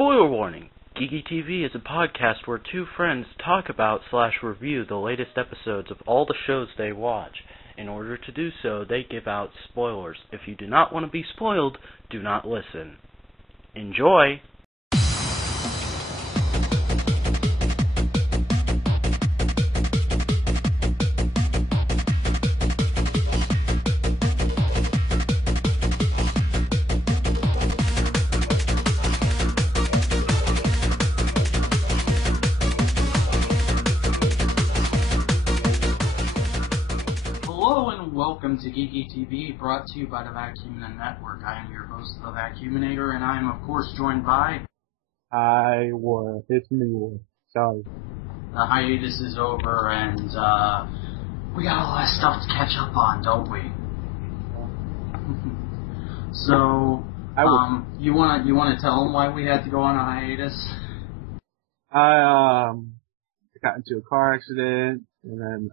Spoiler warning! Geeky TV is a podcast where two friends talk about/review the latest episodes of all the shows they watch. In order to do so, they give out spoilers. If you do not want to be spoiled, do not listen. Enjoy! Welcome to Geeky TV, brought to you by the Vacuumina Network. I am your host, the Vacuuminator, and I am, of course, joined by... It's me, sorry. The hiatus is over, and, we got a lot of stuff to catch up on, don't we? So, you wanna tell them why we had to go on a hiatus? I got into a car accident, and then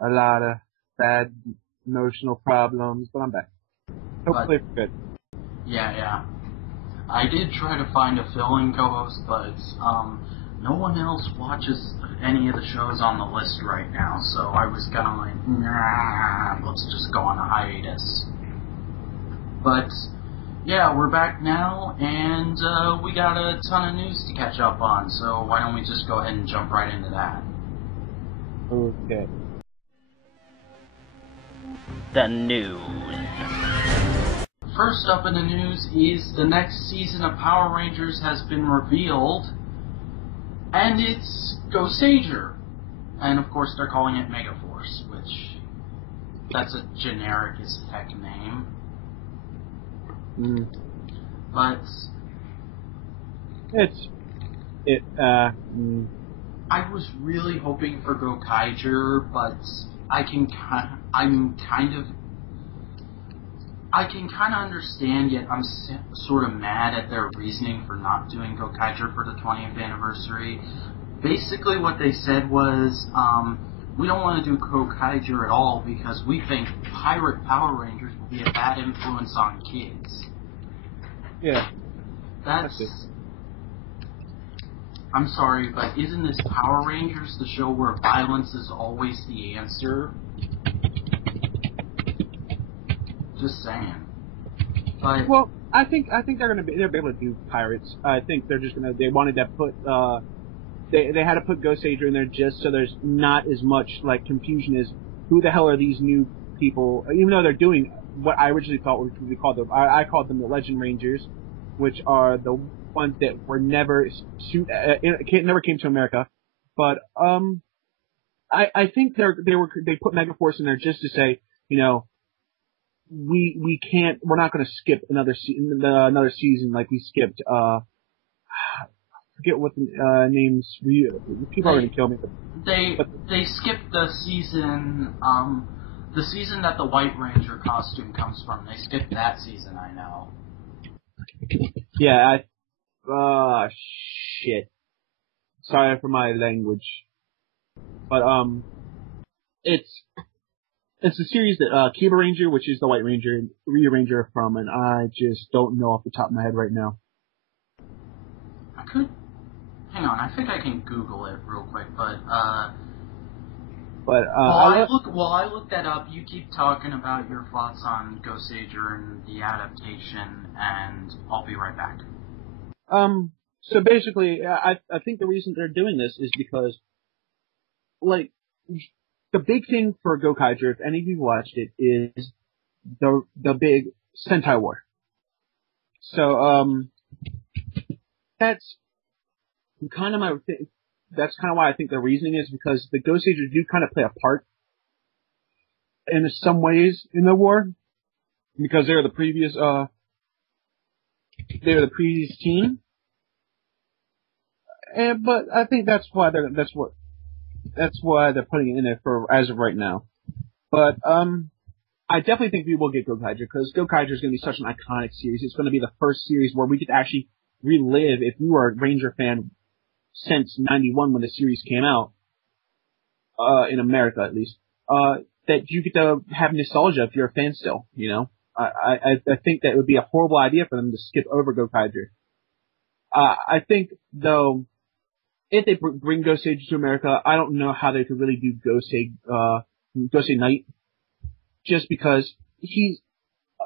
a lot of bad emotional problems, but I'm back. Hopefully it's good. Yeah. I did try to find a fill-in co-host, but no one else watches any of the shows on the list right now, so I was kind of like, nah, let's just go on a hiatus. But, yeah, we're back now, and we got a ton of news to catch up on, so why don't we just go ahead and jump right into that? Okay. The news. First up in the news is the next season of Power Rangers has been revealed, and it's Goseiger. And of course they're calling it Megaforce, which, that's a generic as heck name. But I was really hoping for Gokaiger, but I can kind of understand, yet I'm sort of mad at their reasoning for not doing Gokaiger for the 20th anniversary. Basically what they said was, we don't want to do Gokaiger at all because we think pirate Power Rangers will be a bad influence on kids. Yeah. That's... I'm sorry, but isn't this Power Rangers, the show where violence is always the answer? Just saying. But well, I think they'll be able to do pirates. I think they wanted to put they had to put Goseiger in there just so there's not as much like confusion as who the hell are these new people, even though they're doing what I originally thought we called them. I called them the Legend Rangers, which are the ones that were never came to America, but I think they put Megaforce in there just to say, you know, we're not going to skip another season like we skipped forget what the names, people are going to kill me. They skipped the season that the White Ranger costume comes from. They skipped that season, I know. Yeah, shit. Sorry for my language. But, it's a series that, Cuba Ranger, which is the White Ranger, Rhea Ranger from, and I just don't know off the top of my head right now. Hang on, I think I can Google it real quick, but, while I look that up, you keep talking about your thoughts on Goseiger and the adaptation, and I'll be right back. So basically, I think the reason they're doing this is because, like, the big thing for Gokaiger, if any of you watched it, is the big Sentai War. So, that's kind of that's kind of why I think their reasoning is, because the Goseigers do kind of play a part in some ways in the war, because they're the previous team. But I think that's why they're putting it in there for as of right now. But I definitely think we will get Gokaiger, because Gokaiger is going to be such an iconic series. It's going to be the first series where we could actually relive, if you were a Ranger fan since '91 when the series came out, in America at least, that you get to have nostalgia if you're a fan still. You know, I think that it would be a horrible idea for them to skip over Gokaiger. I think, though, if they bring Goseiger to America, I don't know how they could really do Gosei Knight, just because he's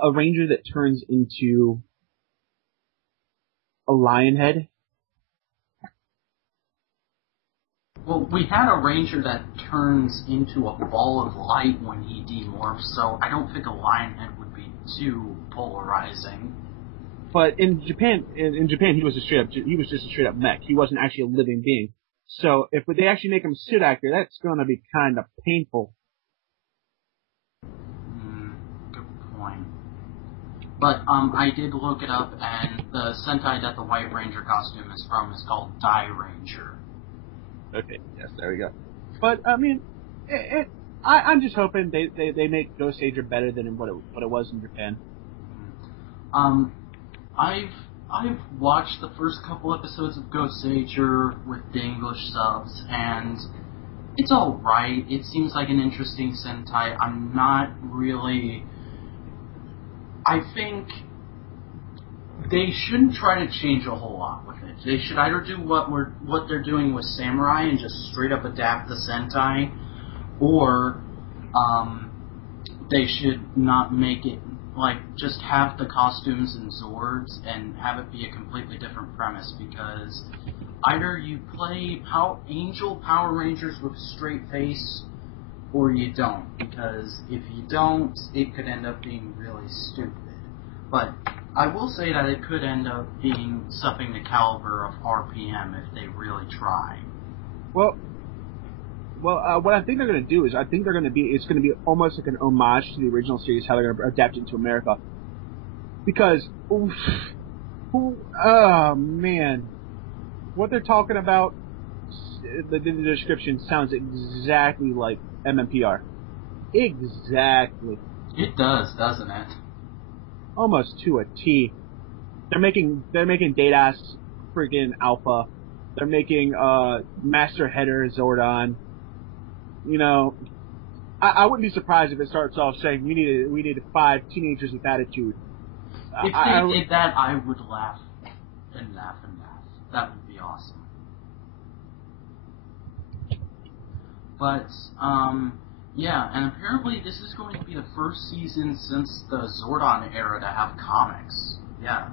a ranger that turns into a lion head. Well, we had a ranger that turns into a ball of light when he demorphs, so I don't think a lion head would be too polarizing. But in Japan, he was just a straight up mech. He wasn't actually a living being. So if they actually make him a suit actor, that's going to be kind of painful. Good point. But I did look it up, and the Sentai that the White Ranger costume is from is called Die Ranger. Okay, yes, there we go. But I mean, I'm just hoping they make Goseiger better than what it was in Japan. I've watched the first couple episodes of Goseiger with the English subs, and it's alright. It seems like an interesting Sentai. I'm not really... I think they shouldn't try to change a whole lot with it. They should either do what they're doing with Samurai and just straight up adapt the Sentai, or they should not make it, like, just have the costumes and Zords and have it be a completely different premise, because either you play Angel Power Rangers with straight face, or you don't, because if you don't, it could end up being really stupid. But I will say that it could end up being something the caliber of RPM if they really try. Well, what I think they're going to do is it's going to be almost like an homage to the original series, how they're going to adapt it into America. Because, oh man, what they're talking about, the description sounds exactly like MMPR. Exactly. It does, doesn't it? Almost to a T. They're making Data's friggin' Alpha. They're making Master Header Zordon. You know, I wouldn't be surprised if it starts off saying we needed 5 teenagers with attitude. If they did that, I would laugh and laugh and laugh. That would be awesome. But yeah, and apparently this is going to be the first season since the Zordon era to have comics. Yeah.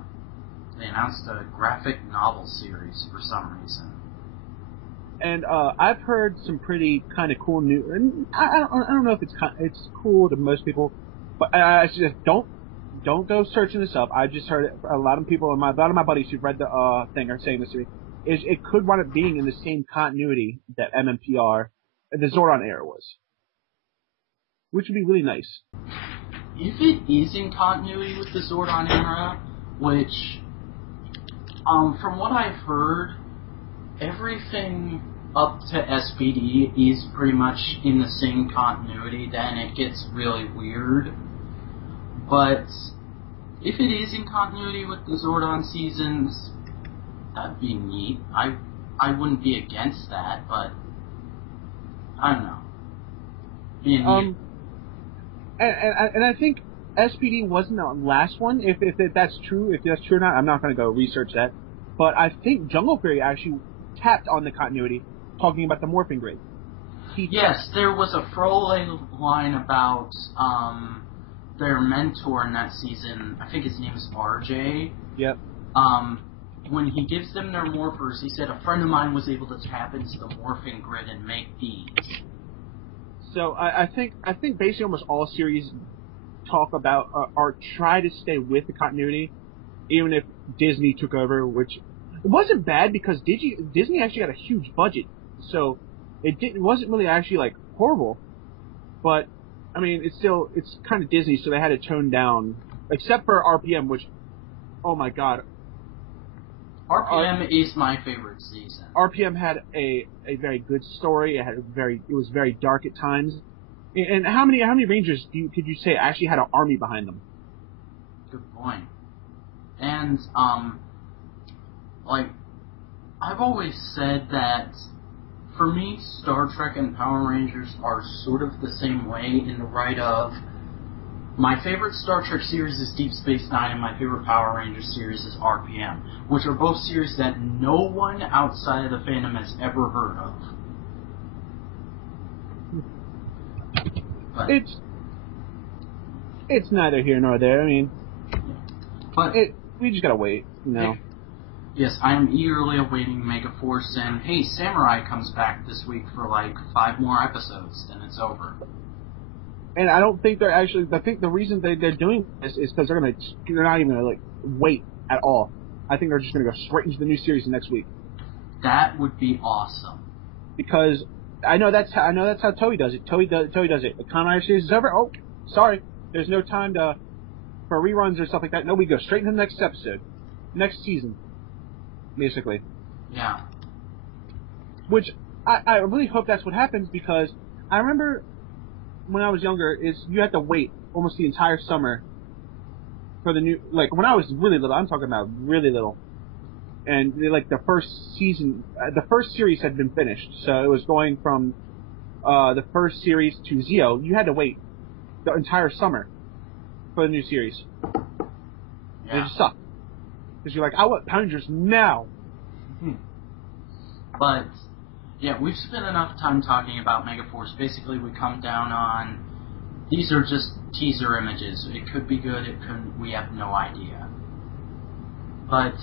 They announced a graphic novel series for some reason. And I've heard some pretty kind of cool news. And I don't know if it's cool to most people, but I just don't go searching this up. I just heard a lot of my buddies who've read the thing are saying this to me. Is it could wind up being in the same continuity that MMPR, the Zordon era was, which would be really nice. If it is in continuity with the Zordon era, which, from what I've heard, everything up to SPD is pretty much in the same continuity, then it gets really weird. But if it is in continuity with the Zordon seasons, that'd be neat. I wouldn't be against that, but I don't know. And I think SPD wasn't the last one. If that's true, or not, I'm not going to go research that. But I think Jungle Fury actually tapped on the continuity, talking about the morphing grid. Yes, there was a throwaway line about their mentor in that season. I think his name is RJ. Yep. When he gives them their morphers, he said, a friend of mine was able to tap into the morphing grid and make these. So I think basically almost all series talk about or try to stay with the continuity, even if Disney took over, which it wasn't bad because Disney actually got a huge budget, so it wasn't really actually like horrible, but I mean it's kind of Disney, so they had to tone down, except for RPM, which, oh my god, RPM is my favorite season. RPM had a very good story. It was very dark at times. And how many Rangers could you say actually had an army behind them? Good point. And like I've always said that for me, Star Trek and Power Rangers are sort of the same way in the right of My favorite Star Trek series is Deep Space Nine, and my favorite Power Rangers series is RPM, which are both series that no one outside of the fandom has ever heard of. But, it's neither here nor there. I mean, but we just gotta wait, you know. Yes, I am eagerly awaiting Megaforce, and hey, Samurai comes back this week for like 5 more episodes, then it's over. And I don't think they're actually. I think the reason they're doing this is because they're not even gonna like wait at all. I think they're just gonna go straight into the new series next week. That would be awesome. Because I know that's how Toei does it. Toei does it. The Kamen Rider series is over. Oh, sorry, there's no time for reruns or stuff like that. No, we go straight into the next episode, next season, basically. Yeah. Which I really hope that's what happens, because I remember when I was younger, you had to wait almost the entire summer for the new, like, when I was really little, I'm talking about really little, and the first season, the first series had been finished, so it was going from the first series to Zeo. You had to wait the entire summer for the new series. Yeah. It just sucked, because you're like, I want Power Rangers now. But yeah, we've spent enough time talking about Megaforce. Basically, we come down on, these are just teaser images. It could be good, it couldn't, we have no idea. But,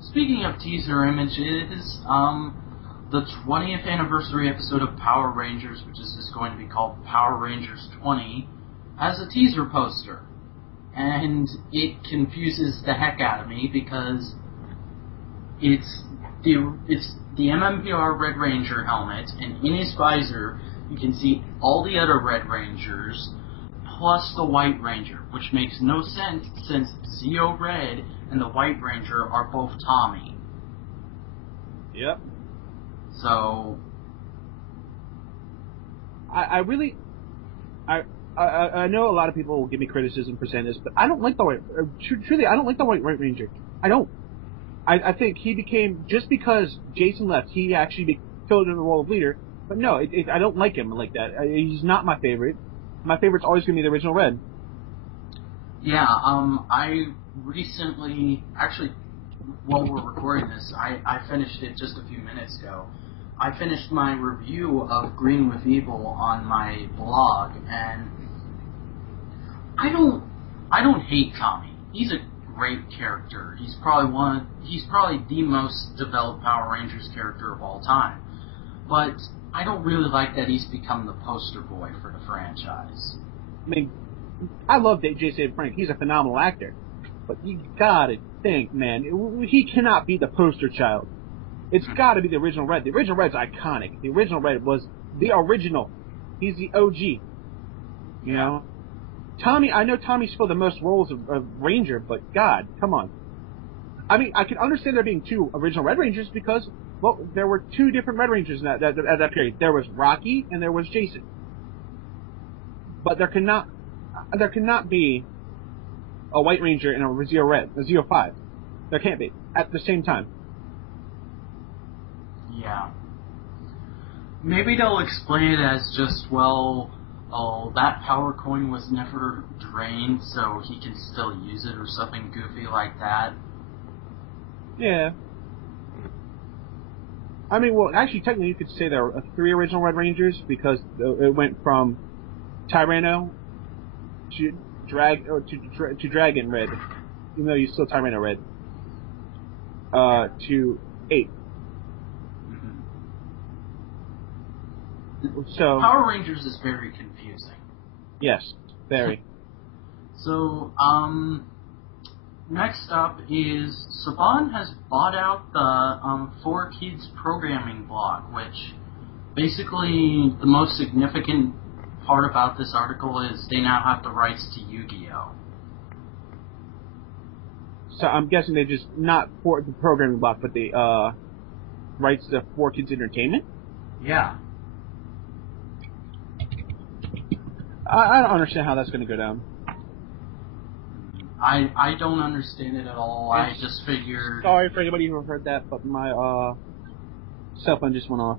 speaking of teaser images, the 20th anniversary episode of Power Rangers, which is just going to be called Power Rangers 20, has a teaser poster. And it confuses the heck out of me, because it's the MMPR Red Ranger helmet, and in his visor, you can see all the other Red Rangers, plus the White Ranger, which makes no sense since Zeo Red and the White Ranger are both Tommy. Yep. So, I know a lot of people will give me criticism for saying this, but I don't like the White. Truly, I don't like the White Ranger. I don't. I think he became, just because Jason left, he actually filled in the role of leader. But no, I don't like him like that. He's not my favorite. My favorite's always going to be the original Red. Yeah, I recently, actually, while we're recording this, I finished it just a few minutes ago. I finished my review of Green with Evil on my blog, and I don't hate Tommy. He's a great character. He's probably the most developed Power Rangers character of all time. But I don't really like that he's become the poster boy for the franchise. I mean, I love Jason Frank. He's a phenomenal actor. But you gotta think, man, he cannot be the poster child. It's gotta be the original Red. The original Red's iconic. The original Red was the original. He's the OG. You know? Tommy, I know Tommy's filled the most roles of Ranger, but God, come on. I mean, I can understand there being 2 original Red Rangers because, well, there were 2 different Red Rangers at that period. There was Rocky and there was Jason. But there cannot be a White Ranger and a Zeo 5. There can't be at the same time. Yeah. Maybe they'll explain it as just, well, oh, that power coin was never drained, so he can still use it, or something goofy like that. Yeah. I mean, well, actually, technically, you could say there are 3 original Red Rangers, because it went from Tyranno to Dragon Red, even though he's still Tyranno Red, to 8. So Power Rangers is very confusing. Yes, very. So, next up is Saban has bought out the 4Kids programming blog, which basically the most significant part about this article is they now have the rights to Yu-Gi-Oh! So I'm guessing they just, not for the programming block, but the rights to 4Kids Entertainment? Yeah. I don't understand how that's going to go down. I don't understand it at all. I just figured... Sorry for anybody who heard that, but my cell phone just went off.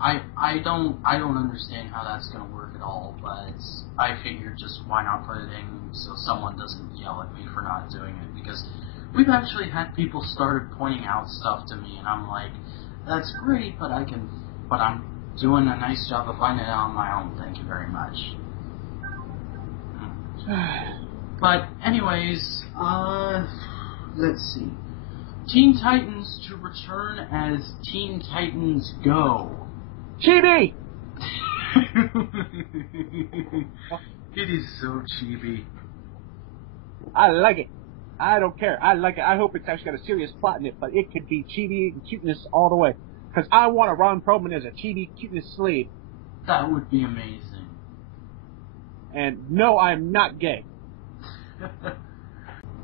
I don't understand how that's gonna work at all, but I figured just why not put it in so someone doesn't yell at me for not doing it, because we've actually had people started pointing out stuff to me, and I'm like, that's great, but I'm doing a nice job of finding it on my own, thank you very much. But anyways, let's see. Teen Titans to return as Teen Titans Go. Chibi! It is so chibi. I like it. I don't care. I like it. I hope it's actually got a serious plot in it, but it could be chibi and cuteness all the way. Because I want a Ron Perlman as a chibi cuteness slave. That would be amazing. And no, I'm not gay.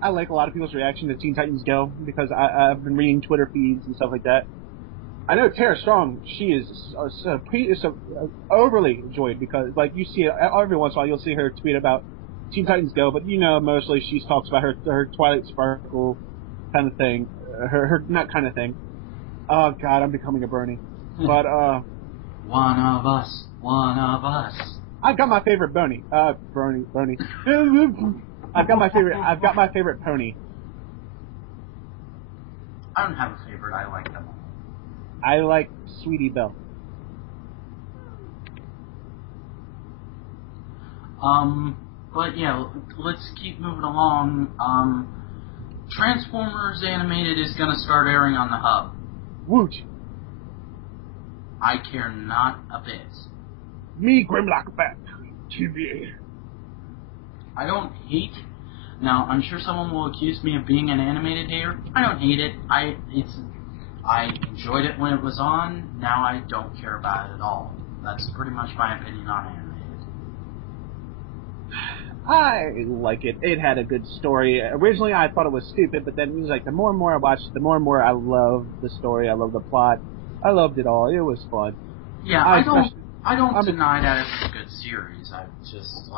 I like a lot of people's reaction to Teen Titans Go, because I've been reading Twitter feeds and stuff like that. I know Tara Strong, she is overly enjoyed, because, like, you see it every once in a while, you'll see her tweet about Teen Titans Go, but you know, mostly she talks about her Twilight Sparkle kind of thing, her not kind of thing. Oh God, I'm becoming a Bernie. But one of us. I got my favorite Bernie. Bernie. I've got my favorite pony. I don't have a favorite. I like them all. I like Sweetie Belle. But yeah, let's keep moving along. Transformers Animated is gonna start airing on the Hub. Woot! I care not a bit. Me, Grimlock back. TV. I don't hate. Now, I'm sure someone will accuse me of being an animated hater. I don't hate it. I enjoyed it when it was on. Now I don't care about it at all. That's pretty much my opinion on animated. I like it. It had a good story. Originally, I thought it was stupid, but then it was like the more and more I watched, the more and more I loved the story. I loved the plot. I loved it all. It was fun. Yeah, I don't deny that it was a good series. I just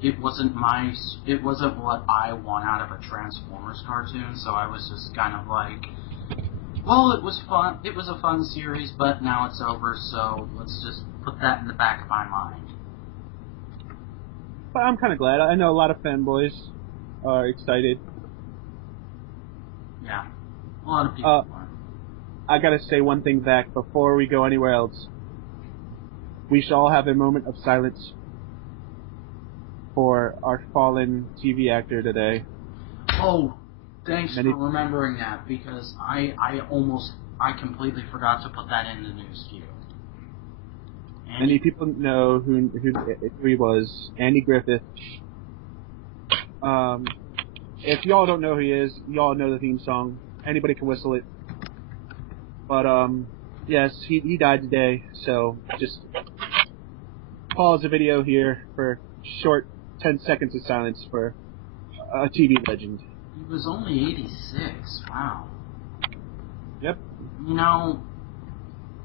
it wasn't what I want out of a Transformers cartoon, so I was just kind of like, well, it was fun. It was a fun series, but now it's over, so let's just put that in the back of my mind. But I'm kind of glad. I know a lot of fanboys are excited. Yeah, a lot of people are. I gotta say one thing back before we go anywhere else. We shall all have a moment of silence for our fallen TV actor today. Oh, thanks for remembering that, because I completely forgot to put that in the news queue. Many people know who he was. Andy Griffith. If y'all don't know who he is, y'all know the theme song. Anybody can whistle it. But yes, he died today. So just pause the video here for a short 10 seconds of silence for a TV legend. He was only 86. Wow. Yep. You know,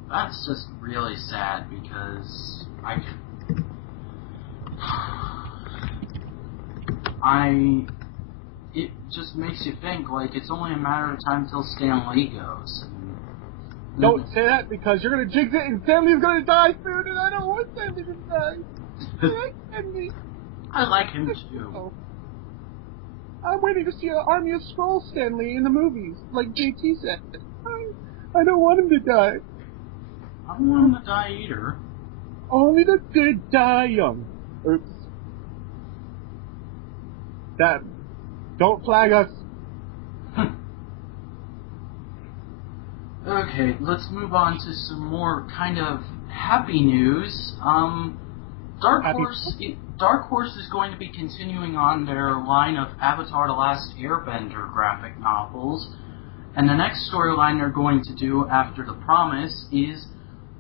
that's just really sad, because it just makes you think, like, it's only a matter of time till Stan Lee goes. Don't say that, because you're gonna jinx it and Stan Lee's gonna die soon, and I don't want Stan Lee to die. I like Stan Lee. I like him too. I'm waiting to see an Army of Skrulls Stan Lee in the movies, like JT said. I don't want him to die. I don't want him to die either. Only the good die young. Oops. Don't flag us. Okay, let's move on to some more kind of happy news. Dark Horse is going to be continuing on their line of Avatar: The Last Airbender graphic novels, and the next storyline they're going to do after The Promise is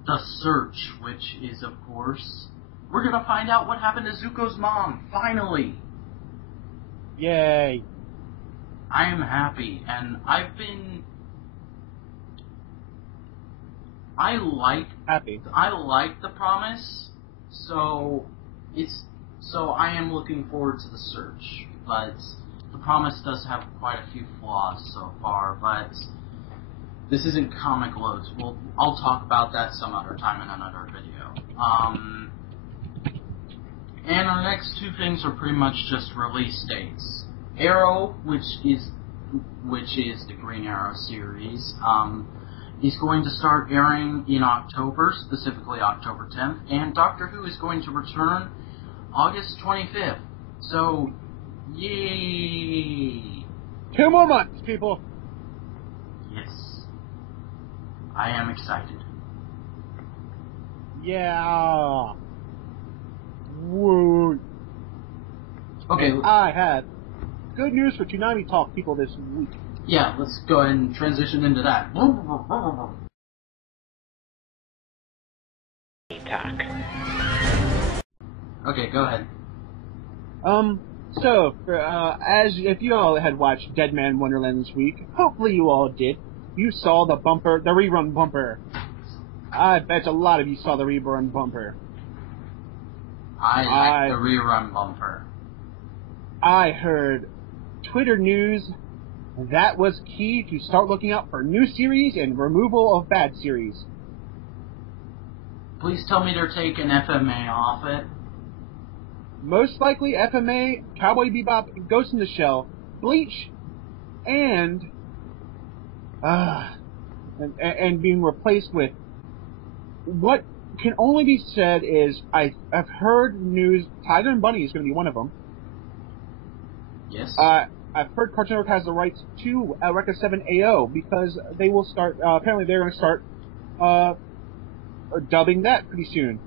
The Search, which is, of course, we're going to find out what happened to Zuko's mom, finally! Yay! I am happy, and I like The Promise, so I am looking forward to The Search, but The Promise does have quite a few flaws so far, but This isn't comic loads. Well, I'll talk about that some other time in another video. And our next two things are pretty much just release dates. Arrow, which is the Green Arrow series, is going to start airing in October, specifically October 10th, and Doctor Who is going to return August 25th. So, yay! 2 more months, people! Yes. I am excited. Yeah! Woo! Okay. I have good news for Toonami Talk people this week. Yeah, let's go ahead and transition into that. Okay, go ahead. So, if you all had watched Dead Man Wonderland this week, hopefully you all did, you saw the rerun bumper. I bet a lot of you saw the rerun bumper. I like the rerun bumper. I heard Twitter news that was key to start looking out for new series and removal of bad series. Please tell me they're taking FMA off it. Most likely FMA, Cowboy Bebop, Ghost in the Shell, Bleach, and being replaced with what can only be said is I've heard news Tiger and Bunny is going to be one of them. Yes. I've heard Cartoon Network has the rights to Record 7 AO because they will start. Apparently, they're going to start dubbing that pretty soon.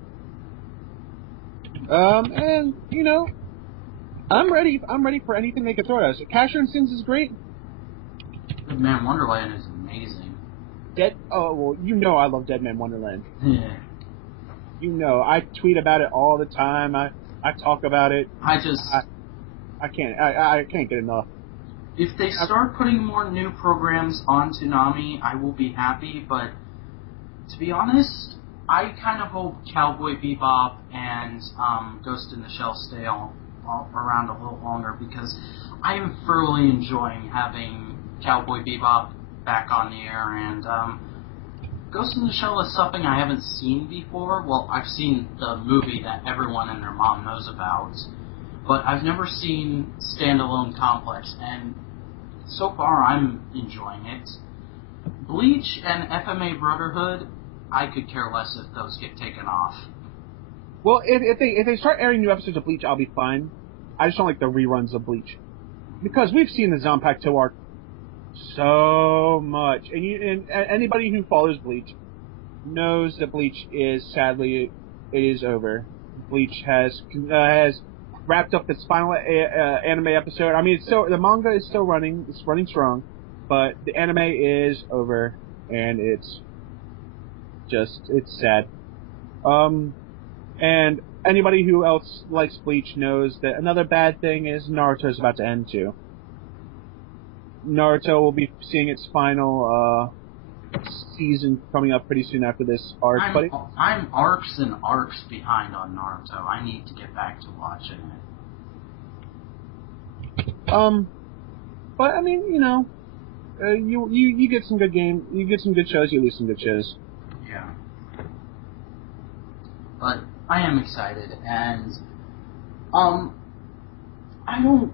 And you know, I'm ready. I'm ready for anything they can throw at us. Casher and Sins is great. Dead Man Wonderland is amazing. Well, you know I love Dead Man Wonderland. Yeah. You know, I tweet about it all the time. I talk about it. I can't get enough. If they start putting more new programs on Toonami, I will be happy, but to be honest, I kind of hope Cowboy Bebop and Ghost in the Shell stay around a little longer, because I am thoroughly enjoying having Cowboy Bebop back on the air, and Ghost in the Shell is something I haven't seen before. Well, I've seen the movie that everyone and their mom knows about, but I've never seen Standalone Complex, and so far I'm enjoying it. Bleach and FMA Brotherhood, I could care less if those get taken off. Well, if they start airing new episodes of Bleach, I'll be fine. I just don't like the reruns of Bleach, because we've seen the Zanpakuto arc so much, and anybody who follows Bleach knows that Bleach is sadly it is over. Bleach has wrapped up its final anime episode. I mean, the manga is still running; it's running strong, but the anime is over, and it's sad. And anybody who else likes Bleach knows that another bad thing is Naruto's about to end too. Naruto will be seeing its final season coming up pretty soon after this arc. I'm arcs and arcs behind on Naruto. I need to get back to watching it. But I mean, you know, you get some good you get some good shows, you lose some good shows. Yeah. But I am excited, and I don't.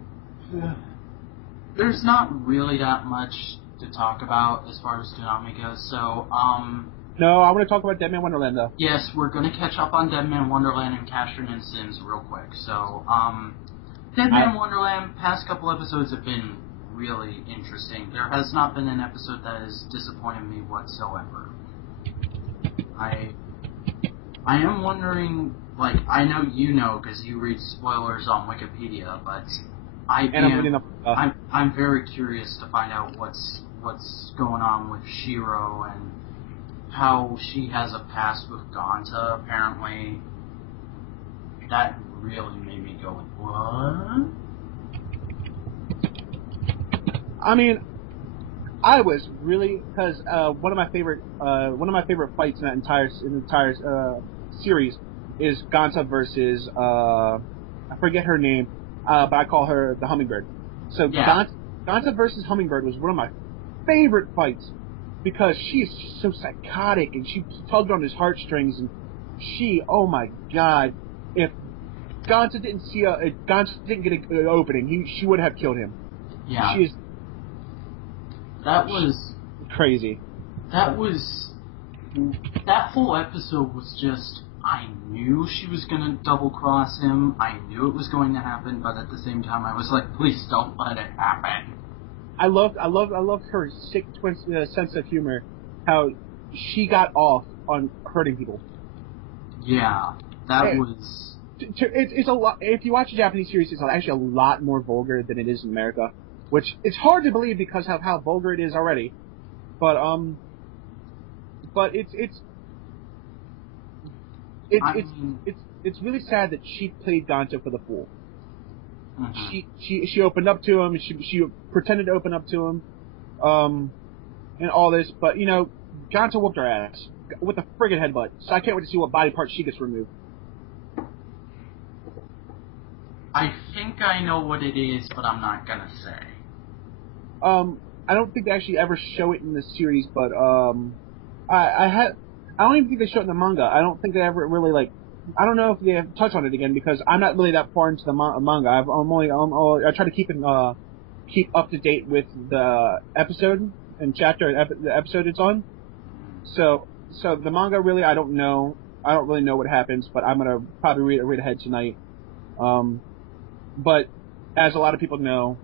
There's not really that much to talk about as far as Toonami goes, so, No, I want to talk about Dead Man Wonderland, though. Yes, we're going to catch up on Dead Man Wonderland and Casher and Sims real quick. So, Dead Man Wonderland, past couple episodes have been really interesting. There has not been an episode that has disappointed me whatsoever. I am wondering, like, I know you know because you read spoilers on Wikipedia, but I'm very curious to find out what's going on with Shiro and how she has a past with Ganta. Apparently, that really made me go, what? I mean, I was really, because one of my favorite fights in the entire series is Ganta versus I forget her name, but I call her the Hummingbird. So yeah. Ganta versus Hummingbird was one of my favorite fights because she's so psychotic, and she tugged on his heartstrings, and oh my god, if Ganta didn't get an opening, she would have killed him. Yeah. That was crazy. That whole episode was just, I knew she was gonna double cross him. I knew it was going to happen, but at the same time, I was like, please don't let it happen. I loved her sick sense of humor. How she got off on hurting people. Yeah, that was. It's a lot. If you watch a Japanese series, it's actually a lot more vulgar than it is in America, which it's hard to believe because of how vulgar it is already. But it's really sad that she played Ganta for the fool. Mm-hmm. She opened up to him. She pretended to open up to him, and all this. But Ganta whooped her ass with a friggin' headbutt. So I can't wait to see what body part she gets removed. I think I know what it is, but I'm not gonna say. I don't think they actually ever show it in the series, but I don't even think they show it in the manga. I don't think they ever really I don't know if they have touched on it again because I'm not really that far into the manga. I try to keep up to date with the episode and chapter the episode it's on. So the manga really I don't know. I don't really know what happens, but I'm gonna probably read ahead tonight. But as a lot of people know,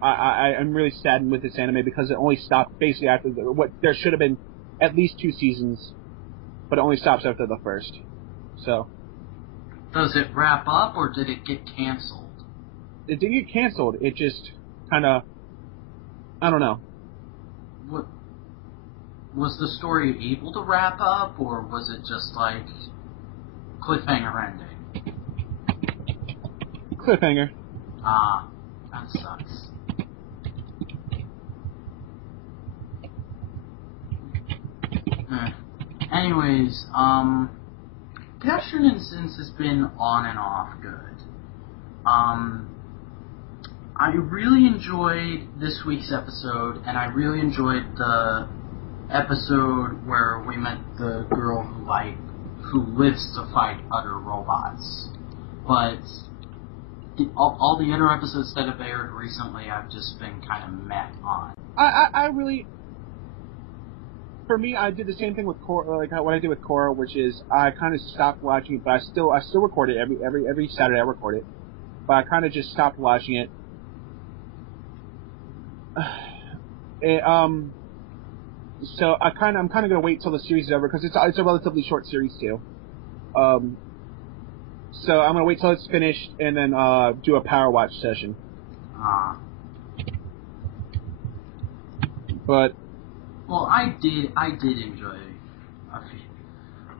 I'm really saddened with this anime because it only stopped basically after what there should have been at least 2 seasons, but it only stops after the first. So, does it wrap up or did it get canceled? It didn't get canceled. It just kind of, I don't know. What was the story able to wrap up, or was it just like cliffhanger ending? Cliffhanger. Ah, that sucks. Anyways, Passion and Sins has been on and off good. I really enjoyed this week's episode, and I really enjoyed the episode where we met the girl who lives to fight other robots. But all the other episodes that have aired recently, I've just been kind of meh on. I really. For me, I did the same thing with Korra, like what I did with Korra, which is I kind of stopped watching it, but I still record it every Saturday. I record it, but I kind of just stopped watching it. So I'm kind of gonna wait till the series is over because it's a relatively short series too. So I'm gonna wait till it's finished and then do a power watch session. But. Well, I did enjoy it.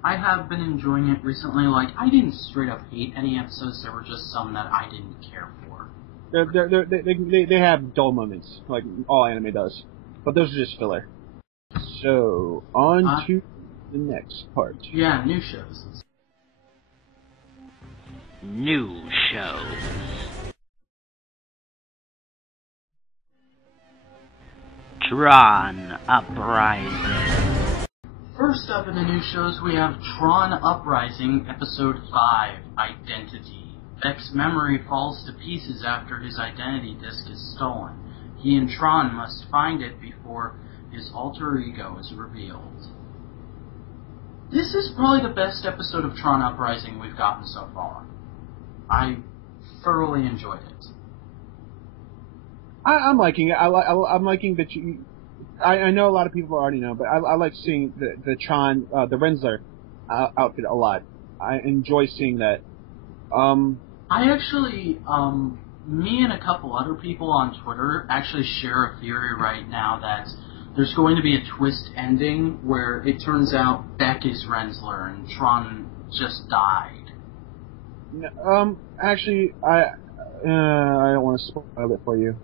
I have been enjoying it recently. Like, I didn't straight up hate any episodes. There were just some that I didn't care for. They have dull moments, like all anime does. But those are just filler. So, on to the next part. Yeah, new shows. New shows. Tron Uprising. First up in the new shows, we have Tron Uprising, Episode 5, Identity. Vex's memory falls to pieces after his identity disk is stolen. He and Tron must find it before his alter ego is revealed. This is probably the best episode of Tron Uprising we've gotten so far. I thoroughly enjoyed it. I'm liking it. I'm liking that you. I know a lot of people already know, but I like seeing the Tron, the Rensler outfit a lot. I enjoy seeing that. I actually, me and a couple other people on Twitter actually share a theory right now that there's going to be a twist ending where it turns out Beck is Rensler and Tron just died. Actually, I don't want to spoil it for you.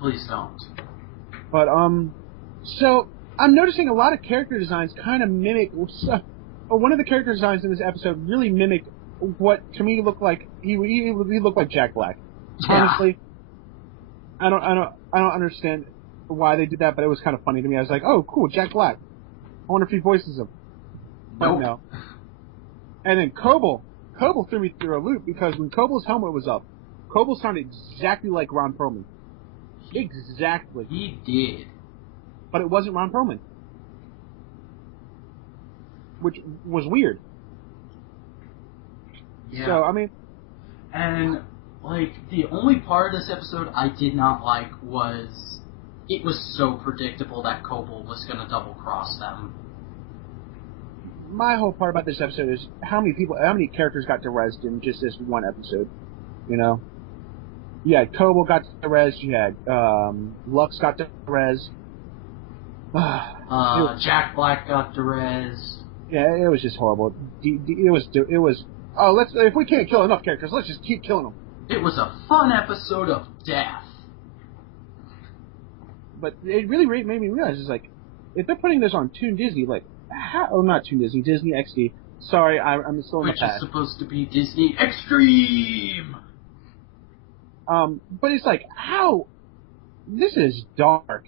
Please don't. But, so, I'm noticing a lot of character designs kind of mimic, one of the character designs in this episode really mimicked what, to me, looked like, he looked like Jack Black. Yeah. Honestly, I don't understand why they did that, but it was kind of funny to me. I was like, oh, cool, Jack Black. I wonder if he voices him. But no. And then Koble threw me through a loop because when Koble's helmet was up, Koble sounded exactly like Ron Perlman. Exactly. He did. But it wasn't Ron Perlman. Which was weird. Yeah. So, I mean... And, like, the only part of this episode I did not like was... It was so predictable that Koble was going to double-cross them. My whole part about this episode is how many characters got derezzed in just this one episode, you know? You had Koble got derezzed, you had Lux got derezzed. Jack Black got derezzed. Yeah, it was just horrible. It was. Oh, if we can't kill enough characters, let's just keep killing them. It was a fun episode of death. But it really made me realize, is like, if they're putting this on Toon Disney, like, not Toon Disney, Disney XD. Sorry, I'm still in the past. Which is supposed to be Disney Extreme. But it's like, how? This is dark.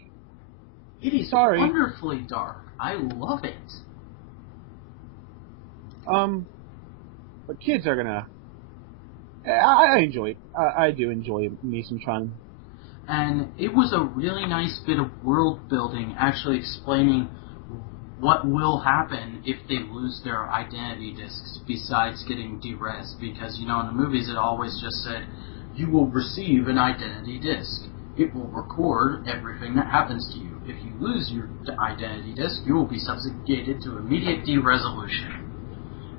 It is wonderfully dark. I love it. But kids are gonna... I enjoy it. I do enjoy me some Tron. And it was a really nice bit of world building, actually explaining what will happen if they lose their identity discs besides getting derezzed. Because, you know, in the movies it always just said, you will receive an identity disc. It will record everything that happens to you. If you lose your identity disc, you will be subjugated to immediate de-resolution.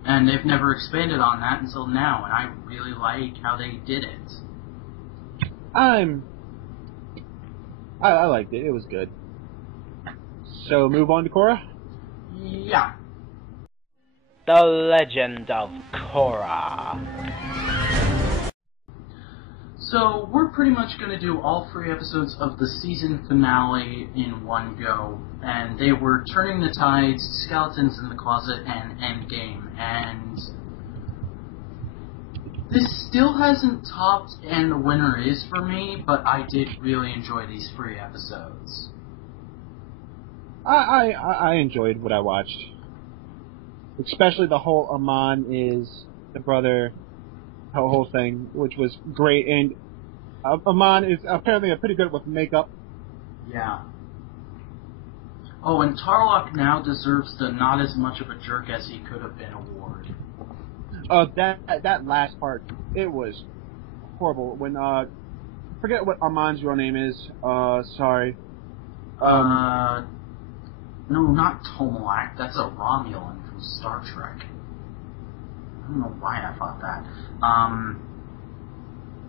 And they've never expanded on that until now, and I really like how they did it. I liked it. It was good. So, move on to Korra? Yeah. The Legend of Korra. So, we're pretty much going to do all 3 episodes of the season finale in one go. And they were Turning the Tides, Skeletons in the Closet, and Endgame. And this still hasn't topped And the Winner Is for me, but I did really enjoy these 3 episodes. I enjoyed what I watched. Especially the whole Amon is the brother... whole thing, which was great, and Amon is apparently pretty good with makeup. Yeah. Oh, and Tarlok now deserves the not as much of a jerk as he could have been award. That last part, it was horrible. When forget what Amon's real name is. Sorry. No, not Tomalak. That's a Romulan from Star Trek. I don't know why I thought that.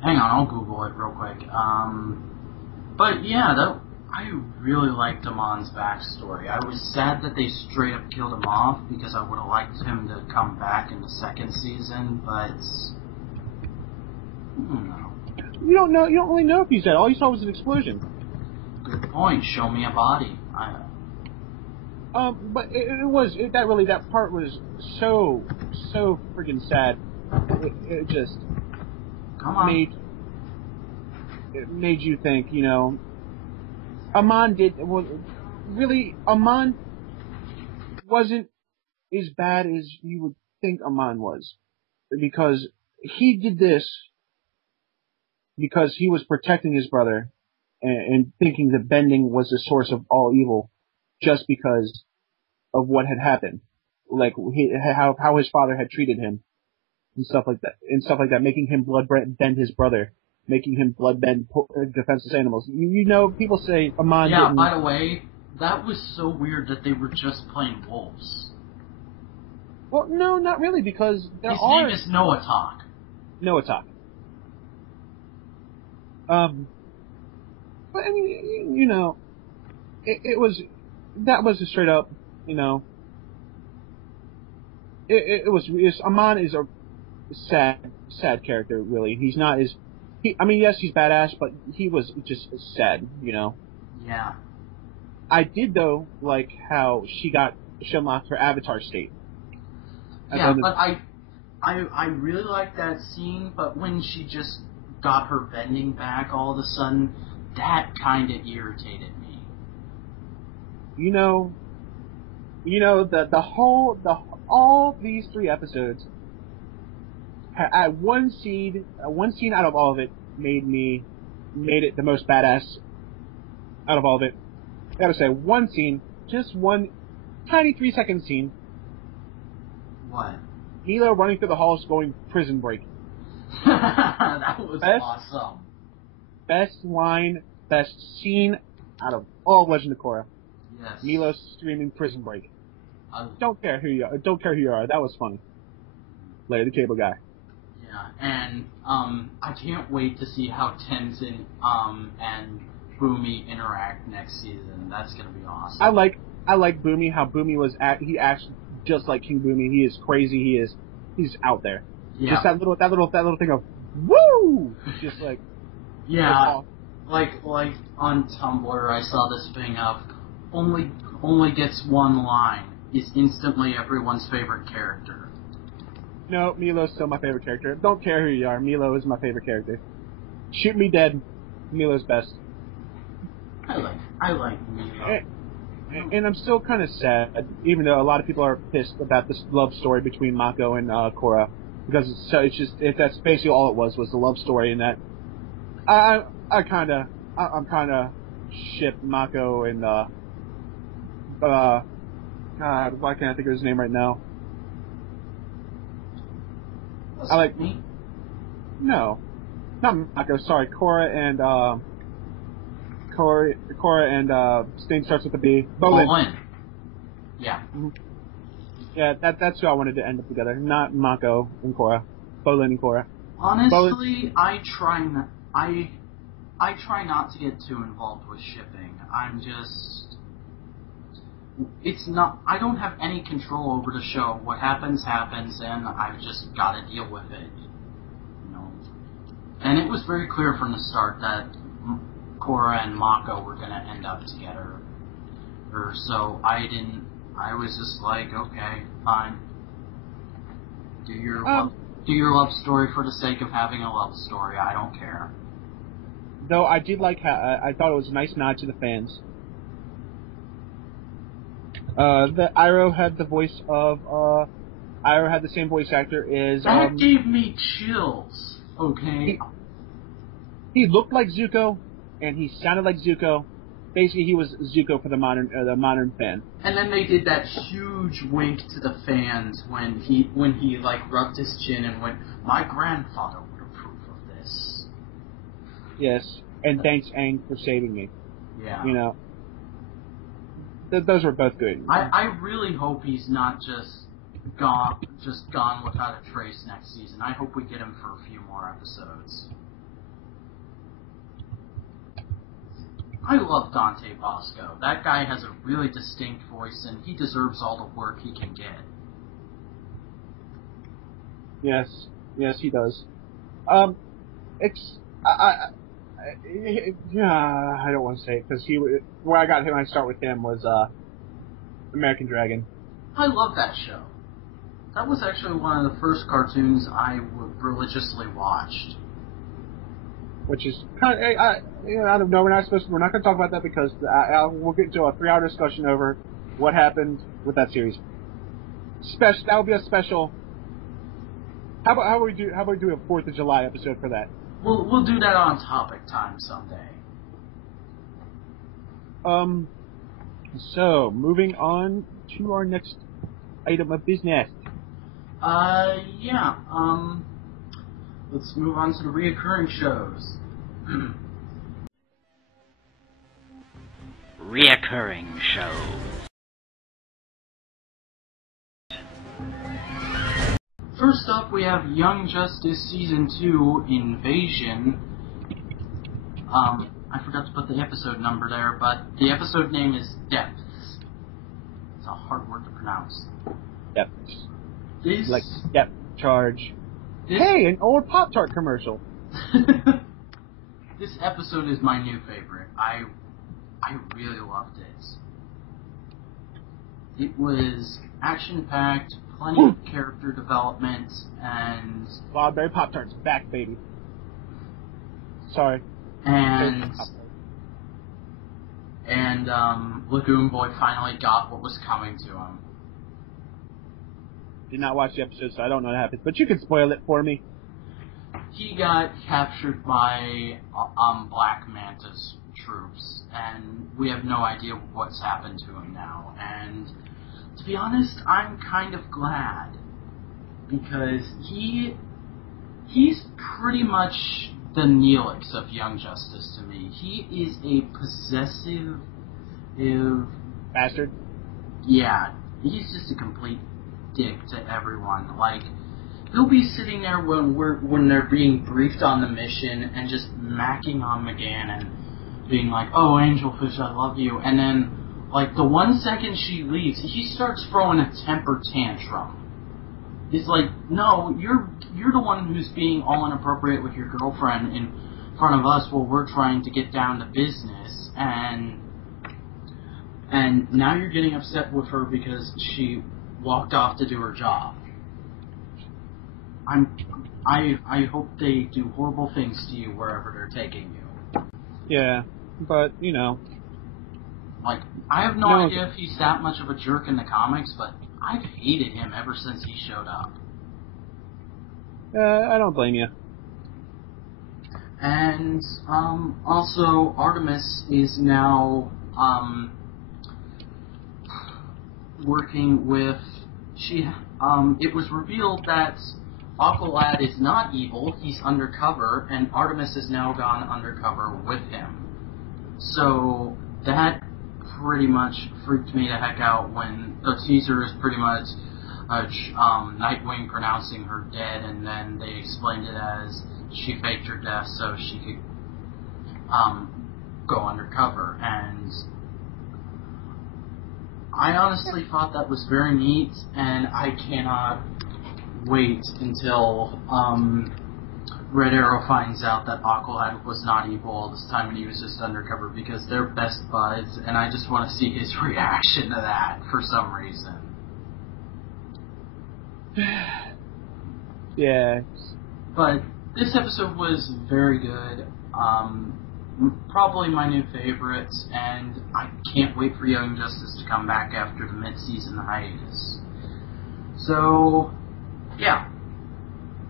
Hang on, I'll Google it real quick. But yeah, I really liked Amon's backstory. I was sad that they straight up killed him off because I would have liked him to come back in the 2nd season, but I don't know. You don't know. You don't really know if he's dead. All you saw was an explosion. Good point. Show me a body. But that part was so freaking sad. It just made you think, you know, Amon wasn't as bad as you would think Amon was, because he did this because he was protecting his brother and thinking that bending was the source of all evil, just because of what had happened, like how his father had treated him and stuff like that, making him blood bend his brother, making him blood bend defenseless animals. You know, people say Amon. Yeah. By the way, that was so weird that they were just playing wolves. Well, no, not really, because his name is Noatak. Noatak. But I mean, you know, that was a straight up, you know, Amon is a sad character, really. He's not as, yes, he's badass, but he was just sad, you know. Yeah. I did, though, like how she unlocked her avatar state. Yeah, but I really liked that scene, but when she just got her bending back all of a sudden, that kind of irritated me. all these 3 episodes, one scene out of all of it made it the most badass out of all of it. I gotta say, one scene, just one tiny 3-second scene. What? Milo running through the halls going prison break. That was awesome. Best line, best scene out of all of Legend of Korra. Yes. Milo screaming prison break. Don't care who you are. That was funny. Larry the Cable Guy. Yeah, and I can't wait to see how Tenzin and Boomy interact next season. That's gonna be awesome. I like Boomy. How Boomy he acts just like King Boomy. He is crazy. He's out there. Yeah. Just that little thing of woo. Just like yeah. Like on Tumblr, I saw this thing of only gets one line, is instantly everyone's favorite character. No, Milo's still my favorite character. Don't care who you are, Milo is my favorite character. Shoot me dead, Milo's best. I like Milo. And I'm still kind of sad, even though a lot of people are pissed about this love story between Mako and Korra, because that's basically all it was the love story, and that I'm kind of ship Mako and God, why can't I think of his name right now? Me? No, not Mako. Sorry, Korra and Stain starts with a B. Bolin. Yeah. Mm-hmm. Yeah, that's who I wanted to end up together. Not Mako and Korra. Bolin and Korra. Honestly, I try not to get too involved with shipping. I don't have any control over the show. What happens, and I've just got to deal with it. And it was very clear from the start that Korra and Mako were going to end up together. So I was just like, okay, fine. Do your love story for the sake of having a love story. I don't care. Though I did like how I thought it was a nice nod to the fans. The Iroh had the voice of Iroh had the same voice actor as that gave me chills. Okay. He looked like Zuko, and he sounded like Zuko. Basically, he was Zuko for the modern fan. And then they did that huge wink to the fans when he like rubbed his chin and went, "My grandfather would approve of this." Yes, and thanks, Aang, for saving me. Yeah. Those were both good. I really hope he's not just gone without a trace next season. I hope we get him for a few more episodes. I love Dante Bosco. That guy has a really distinct voice, and he deserves all the work he can get. Yes, he does. I don't want to say it, because where I got him, I start with him, was American Dragon. I love that show. That was actually one of the first cartoons I religiously watched. Which is kind of, I don't know. We're not going to talk about that because we'll get into a 3-hour discussion over what happened with that series. That will be a special. How about we do a 4th of July episode for that? We'll do that on Topic Time someday. So moving on to our next item of business. Let's move on to the reoccurring shows. Reoccurring shows. First up, we have Young Justice Season 2 Invasion. I forgot to put the episode number there, but the episode name is Depths. It's a hard word to pronounce. Depths. This... Like depth charge. Hey, an old Pop-Tart commercial. This episode is my new favorite. I really loved it. It was action-packed, plenty of character development, and... Wildberry Pop-Tarts, back, baby. Sorry. And And Lagoon Boy finally got what was coming to him. Did not watch the episode, so I don't know what happened. But you can spoil it for me. He got captured by Black Manta's troops, and we have no idea what's happened to him now. And to be honest, I'm kind of glad, because he's pretty much the Neelix of Young Justice to me. He is a possessive Bastard. Yeah, he's just a complete dick to everyone. Like, he'll be sitting there when they're being briefed on the mission and just macking on McGann and being like, "Oh, Angelfish, I love you," and then, like, the 1 second she leaves, he starts throwing a temper tantrum. It's like, no, you're the one who's being all inappropriate with your girlfriend in front of us while we're trying to get down to business, and now you're getting upset with her because she walked off to do her job. I hope they do horrible things to you wherever they're taking you. Yeah, but, you know. Like, I have no idea if he's that much of a jerk in the comics, but I've hated him ever since he showed up. I don't blame you. And, also, Artemis is now, working with, it was revealed that Aqualad is not evil, he's undercover, and Artemis has now gone undercover with him. So, that pretty much freaked me the heck out when the teaser is pretty much Nightwing pronouncing her dead, and then they explained it as she faked her death so she could go undercover. And I honestly thought that was very neat, and I cannot wait until Red Arrow finds out that Aqualad was not evil all this time and he was just undercover, because they're best buds, and I just want to see his reaction to that for some reason. Yeah. But this episode was very good. Probably my new favorite, and I can't wait for Young Justice to come back after the mid-season hiatus. So, yeah.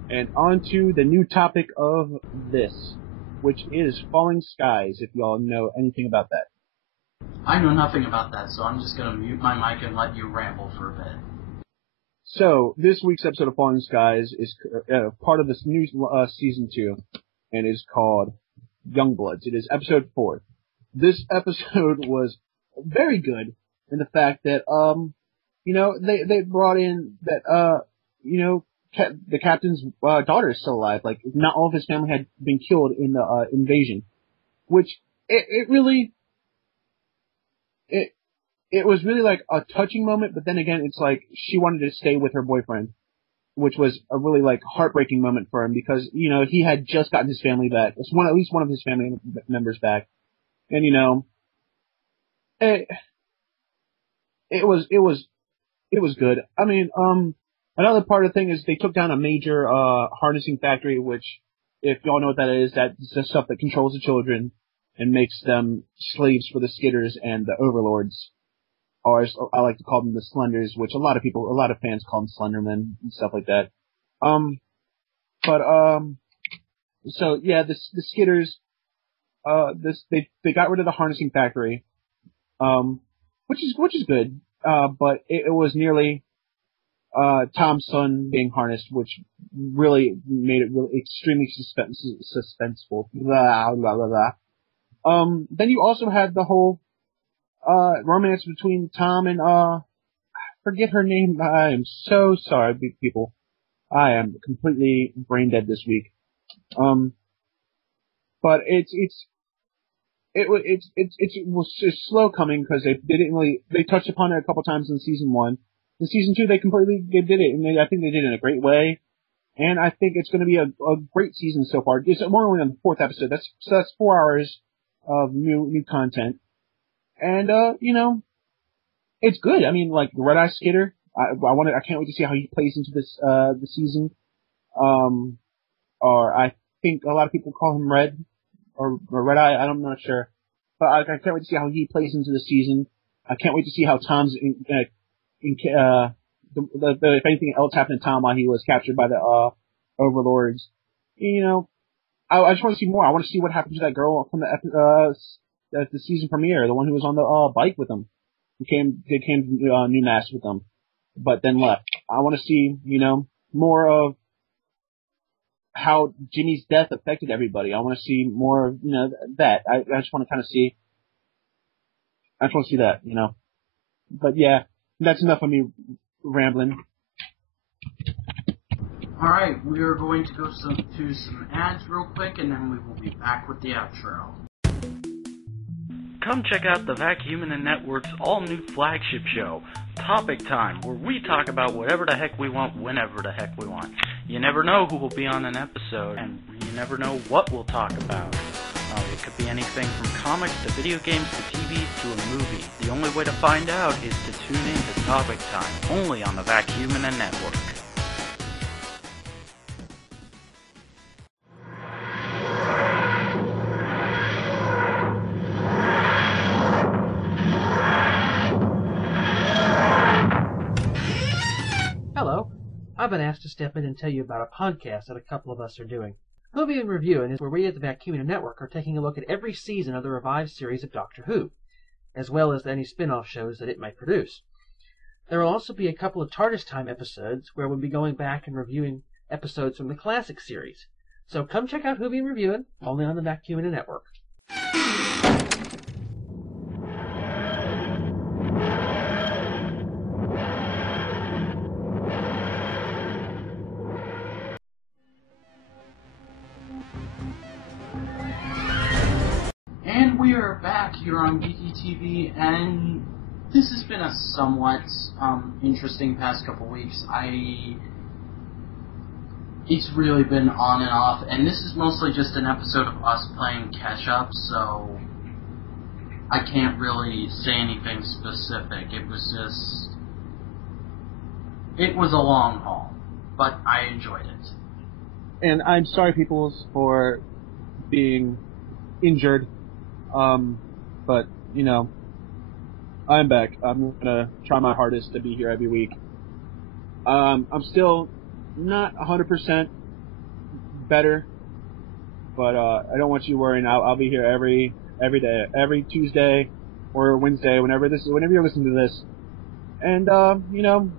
And on to the new topic of this, which is Falling Skies, if y'all know anything about that. I know nothing about that, so I'm just going to mute my mic and let you ramble for a bit. So, this week's episode of Falling Skies is part of this new season 2, and is called Youngbloods. It is episode 4. This episode was very good in the fact that, they brought in that, the captain's daughter is still alive. Like, not all of his family had been killed in the invasion, which it was really like a touching moment. But then again, it's like she wanted to stay with her boyfriend, which was a really like heartbreaking moment for him, because he had just gotten his family back. It's at least one of his family members back, and it was good. I mean, another part of the thing is they took down a major harnessing factory, which, if y'all know what that is, that's the stuff that controls the children and makes them slaves for the Skitters and the Overlords, or as I like to call them, the Slenders, which a lot of fans call them Slendermen and stuff like that. So yeah, the Skitters, they got rid of the harnessing factory, which is good. But it was nearly Tom's son being harnessed, which really made it really extremely suspenseful. Blah, blah, blah, blah. Then you also had the whole romance between Tom and forget her name. I am so sorry, people. I am completely brain dead this week. But it was slow coming, because they touched upon it a couple times in season 1. In season 2, they did it, and I think they did it in a great way. And I think it's going to be a great season so far. We're only on the 4th episode. That's 4 hours of new content. And, it's good. I mean, like, Red Eye Skitter, I can't wait to see how he plays into this, the season. Or I think a lot of people call him Red, or Red Eye, I'm not sure. but I can't wait to see how he plays into the season. I can't wait to see how Tom's if anything else happened to Tom while he was captured by the overlords. You know, I just want to see more. I want to see what happened to that girl from the season premiere, the one who was on the bike with him, who came New Mass with them, but then left. I want to see, you know, more of how Jimmy's death affected everybody. I want to see more of, you know, that. I just want to kind of see. I just want to see that, you know. But yeah, that's enough of me rambling. Alright, we are going to go to some ads real quick, and then we will be back with the outro. Come check out the Vacuumin' Network's all-new flagship show, Topic Time, where we talk about whatever the heck we want, whenever the heck we want. You never know who will be on an episode, and you never know what we'll talk about. It could be anything from comics to video games to TV to a movie. The only way to find out is to tune in to Topic Time, only on the Vacuumin' Network. Hello, I've been asked to step in and tell you about a podcast that a couple of us are doing. Movie and Reviewing is where we at the Vacuumin' Network are taking a look at every season of the revived series of Doctor Who, as well as any spin-off shows that it might produce. There will also be a couple of TARDIS Time episodes where we'll be going back and reviewing episodes from the classic series. So come check out Movie and Reviewing, only on the Vacuumin' Network. And we are back here on Geeky TV, and this has been a somewhat interesting past couple weeks. It's really been on and off, and this is mostly just an episode of us playing catch-up, so I can't really say anything specific. It was a long haul, but I enjoyed it. And I'm sorry, people, for being injured. But, you know, I'm back. I'm gonna try my hardest to be here every week. I'm still not 100% better, but, I don't want you worrying. I'll be here every day, every Tuesday or Wednesday, whenever you're listening to this. And, you know,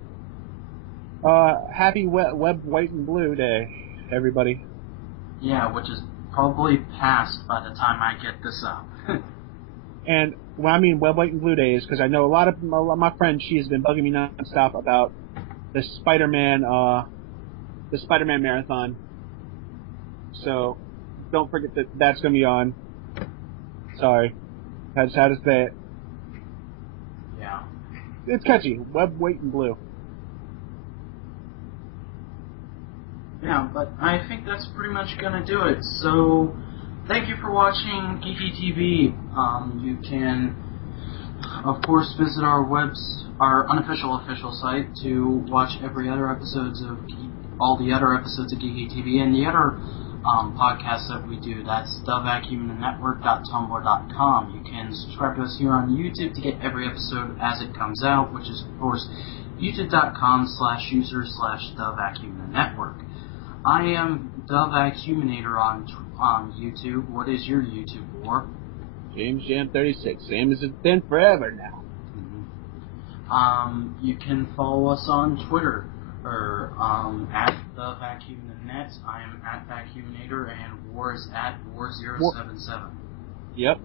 happy Web White and Blue Day, everybody. Yeah, which is probably past by the time I get this up. And when I mean Web White and Blue Day is because I know a lot of my friends, she has been bugging me nonstop about the Spider-Man marathon. So don't forget that that's going to be on. Sorry. Had to say it. Yeah. It's catchy. Web White and Blue. Yeah, but I think that's pretty much going to do it. So, thank you for watching Geeky TV. You can, of course, visit our unofficial official site to watch all the other episodes of Geeky TV and the other podcasts that we do. That's thevacuumnetwork.tumblr.com. You can subscribe to us here on YouTube to get every episode as it comes out, which is, of course, youtube.com/user/thevacuumnetwork. I am the Vacuuminator on YouTube. What is your YouTube for? James Jam 36, same as it's been forever now. Mm-hmm. You can follow us on Twitter, or at the Vacuumnet. I am at Vacuuminator, and War is at War077. Yep.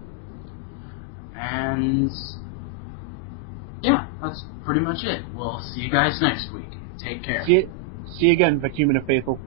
And yeah, that's pretty much it. We'll see you guys next week. Take care. See you again, Vacuumina faithful.